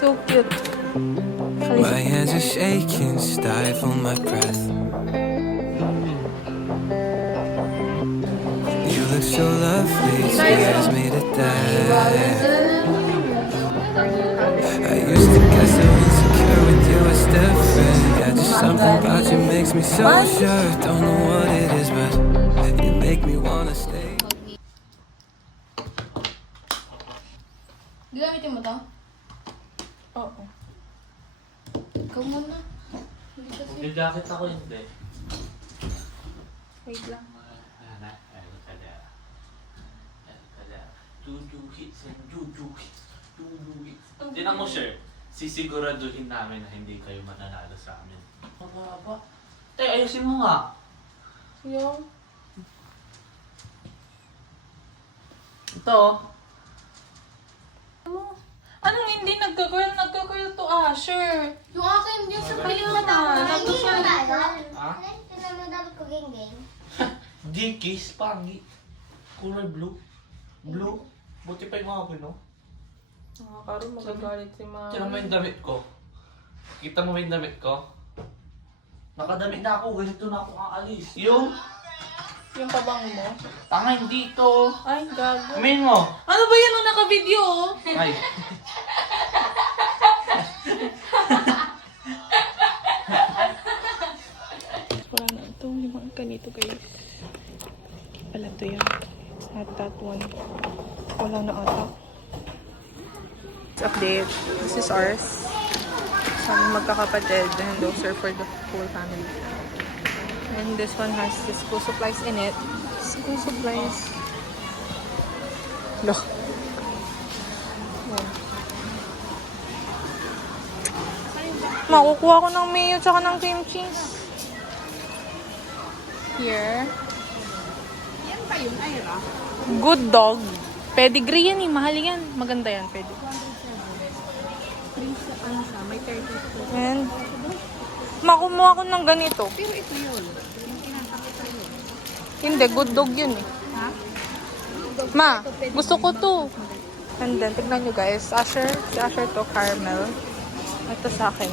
So cute. My hands are shaking, stifle my breath. You look so lovely, scares me to death. I used to get so insecure with you, it's different. Yeah, just something about you makes me so sure. Don't know what it is, but you make me wanna stay. Gagamitin mo to? Oo. Ikaw muna. Hindi kasi. Gagamit ako hindi. Wait lang. Tinan mo, sir. Sisiguraduhin namin na hindi kayo mananalo sa amin. Mababa. Tay, ayusin mo nga. Yung? Ito. Anong hindi nagka-curl? Nagka-curl to Asher. Yung akin, yung sa Kaya palikot na, ako. nagka-curl. Ha? Tignan mo dapat ko geng-geng. Dikis, pangi. Kulay blue. Blue. Buti pa yung mga puno. Karoon magagalit si Mama. Tinan mo yung damit ko. Kita mo yung damit ko? Nakadamit na ako. Ganito na ako aalis. Yung Yung pabango mo? tanga hindi to. Ay, gago. Kumain mo. Ano ba yan nung naka-video? Ay. Wala na ito. Limang ganito guys. Wala to yan. It's not that one. Wala na ata. Update. This is ours. Some magkakapatid and those are for the whole family. And this one has the school supplies in it. School supplies. Look. Yan. Makukuha ko ng mayo tsaka ng cream cheese. Here. Yan pa yung Ira. Good dog. Pedigree yan eh. Mahal yan. Maganda yan. Pedigree. Ano siya? May 30. And makumuha ko ng ganito. Pero ito yun. Yung pinapakita yun. Hindi. Good dog yun eh. Ha? Ma, gusto ko to. And then, tignan nyo guys. Asher. Si Asher to. Caramel. Ito sa akin.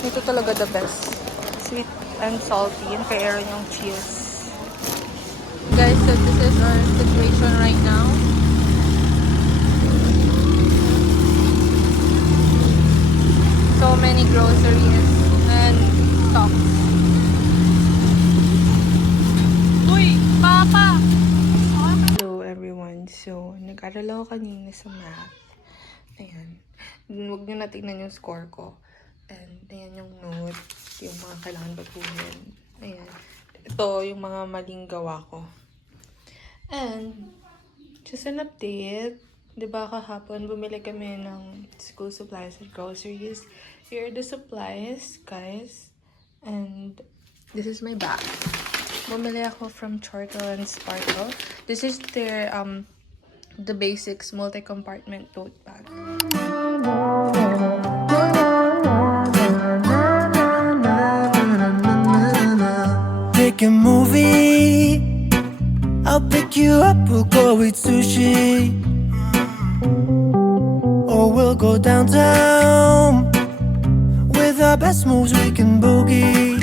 Ito talaga the best. Sweet and salty. Yan kay Aaron yung cheese. Guys, so this is our situation right now. So many groceries and stocks. Uy! Papa! Hello everyone. So, nag-aral ako kanina sa math. Ayan. Huwag nyo natignan yung score ko. And ayan yung notes. Yung mga kailangan baguhin. Ayan. Ito yung mga maling gawa ko. And, just an update. Diba kahapon, bumili kami ng school supplies and groceries. Here are the supplies, guys. And this is my bag. Bumili ako from Chortle and Sparkle. This is their, the basics multi-compartment tote bag. Pick a movie. I'll pick you up, we'll go eat sushi. Or we'll go downtown. With our best moves we can boogie.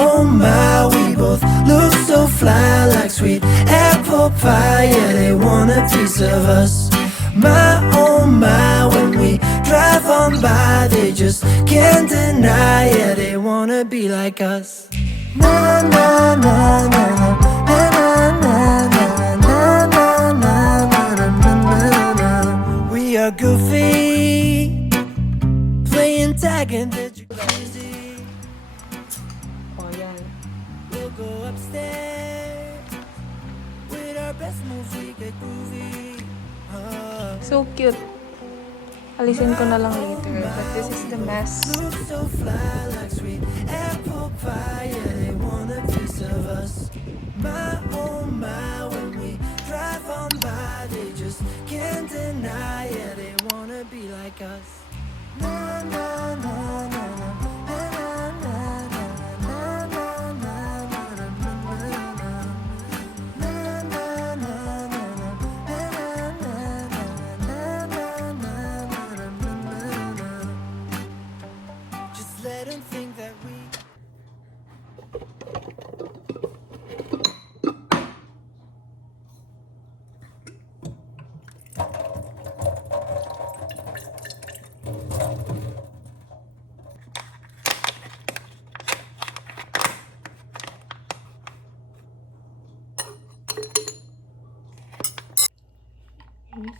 Oh my, we both look so fly, like sweet apple pie. Yeah, they want a piece of us. My, oh my, when we drive on by, they just can't deny. Yeah, they wanna be like us. Na na na na na na na na na na na. We are goofy, playing tag and that you crazy. Oh, yan. We'll go upstairs with our best moves. We get groovy. So cute. Alisin ko na lang later. But this is the mess. Look so fly, like sweet apple pie. Yeah, they want a piece of us. My, oh my, when we drive on by, they just can't deny. Yeah, they wanna be like us. Na na na na na na na na na na na na.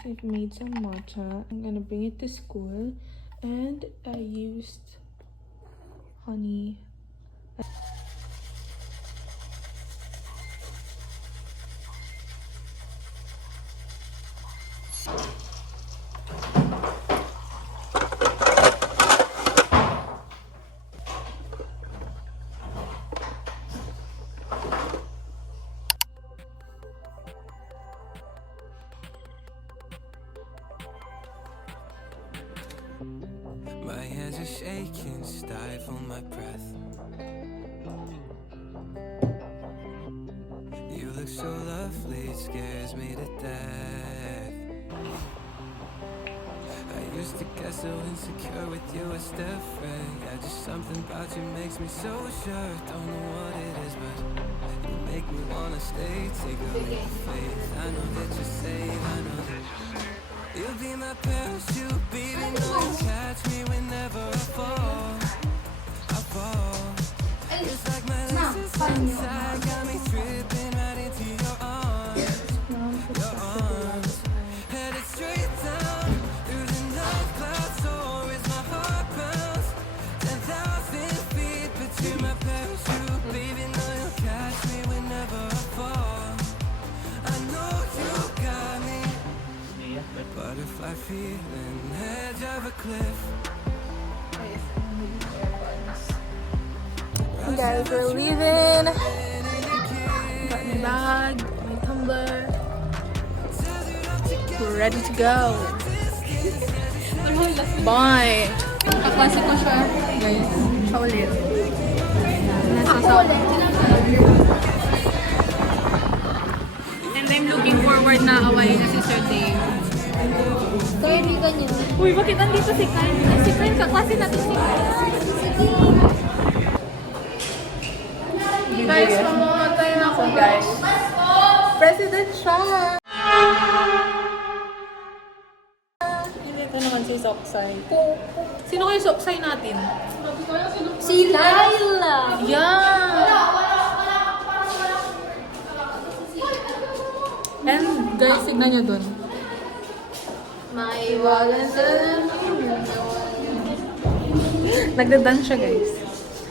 I've made some matcha. I'm gonna bring it to school. And I used honey. My hands are shaking, stifle my breath. You look so lovely, it scares me to death. I used to get so insecure with you, it's different. Yeah, just something about you makes me so sure. Don't know what it is, but you make me wanna stay. Take a leap of faith. I know that you're safe, I know that you'll be my parachute, baby. No, you catch me whenever I fall. I fall. It's like my legs inside got me tripping right into your arms. Your arms. Headed straight down through the night clouds. So is my heart bounce 10,000 feet, but you're my parachute, baby. No, you'll catch me whenever I fall. I know you got me. Butterfly feeling, edge of a cliff. Guys, we're leaving. Got my bag, my tumbler. We're ready to go. Bye. Kaklase ko siya. Guys, siya ulit. And I'm looking forward na awayin na si Sir Dave. Kaibigan niyo. Uy, bakit nandito si Kyle? Si Kyle, kaklase natin si Kyle. Guys, mamatay na ako, guys. President siya. Ito naman si Soksay. Sino kayo Soksay natin? Si Laila. Yeah! And guys, tignan nyo dun. May wala sa Nagda-dance siya, guys.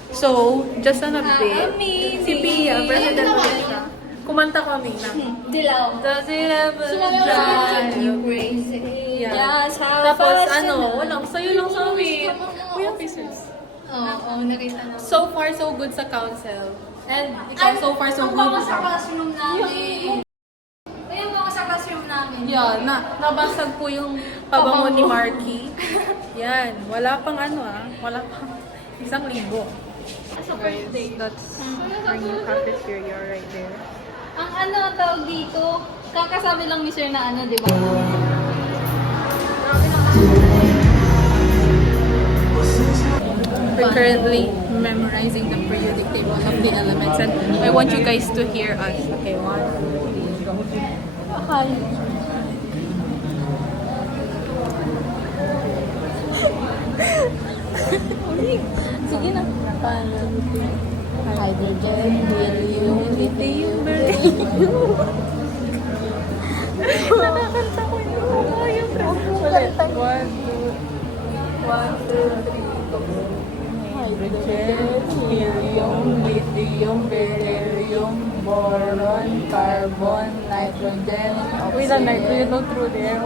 So, just an update. Si Pia, president ulit siya. Kumanta kami na. Dilaw. Does it ever You drive? crazy. Yeah. Just how Tapos, fast walang sayo lang sa amin. We officers. Oo, nakita na. So far, so good sa council. And ikaw, so far, so Ang good. bango sa classroom namin. Ayun, bango sa classroom namin. Yeah, nabasag po yung pabango ni Marky. Yan, wala pang wala pang 1,000. Guys, that's our new cafeteria right there. Ang tawag dito, kakasabi lang ni Sir na di ba? We're currently memorizing the periodic table of the elements, and I want you guys to hear us. Okay, 1, 2, 3, go. Sige na. Hydrogen, helium, lithium, beryllium. Nakakanta ko yun. Ulit. 1, 2, 3, go. Hydrogen, helium, lithium, beryllium, boron, carbon, nitrogen. Wait, the nitrogen no through there.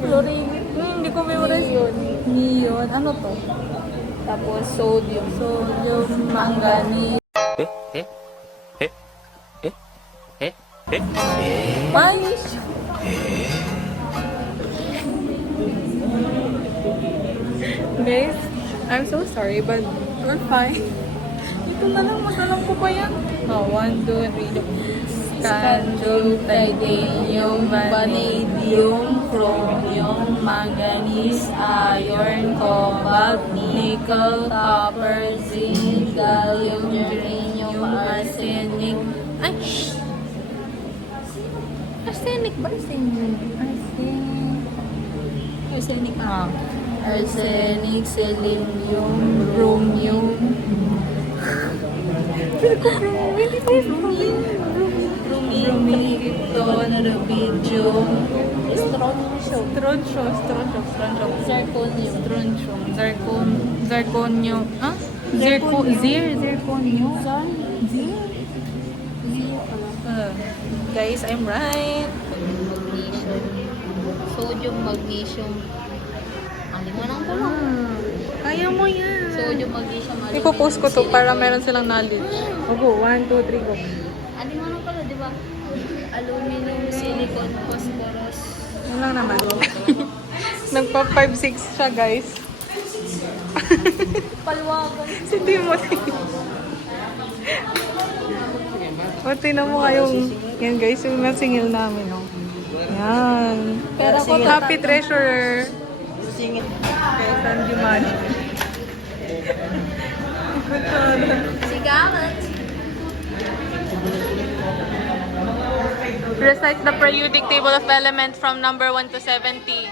Chlorine. Hindi ko memorize yun. Neon. Ano to? Tapos sodium. Sodium, manganese. Magnesium. Guys, I'm so sorry, but we're fine. Ito na lang, mas alam ko pa yan. 1, 2, 3, Scandium, titanium, vanadium, chromium, manganese, iron, cobalt, nickel, copper, zinc, gallium, uranium, arsenic. Ay, shh! Arsenic ba? Arsenic. Arsenic, selenium, chromium. Hindi ko chromium. bromine, krypton, rubidium, Strontium. Zirconium. Zirconium. Ah? Zirconium. Guys, I'm right. Magnesium. Sodium, magnesium. Alimanang ko lang. Kaya mo yan. Sodium, magnesium, aluminum, Ipopost ko to para silicon. meron silang knowledge. Ogo, 1, 2, 3, go. Alimanang pala, di ba? Aluminum, silicon, phosphorus. Yun lang naman. Nagpa 5-6 siya, guys. Palwagan. Si Timothy. O, tinan mo kayong, yan guys, yung nasingil namin, oh. Yan. Pero ako Happy treasurer. Singil. Kay Sandy Man. Sigaret. Recite the periodic table of elements from number 1 to 70.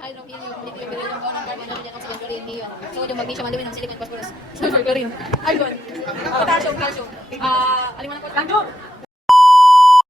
Hydrogen, lithium, beryllium, boron, carbon, hydrogen, oxygen, fluorine, neon. Sodium, magnesium, aluminum, silicon, phosphorus. Sulfur, chlorine. Argon. Potassium, calcium. Alimanang ko.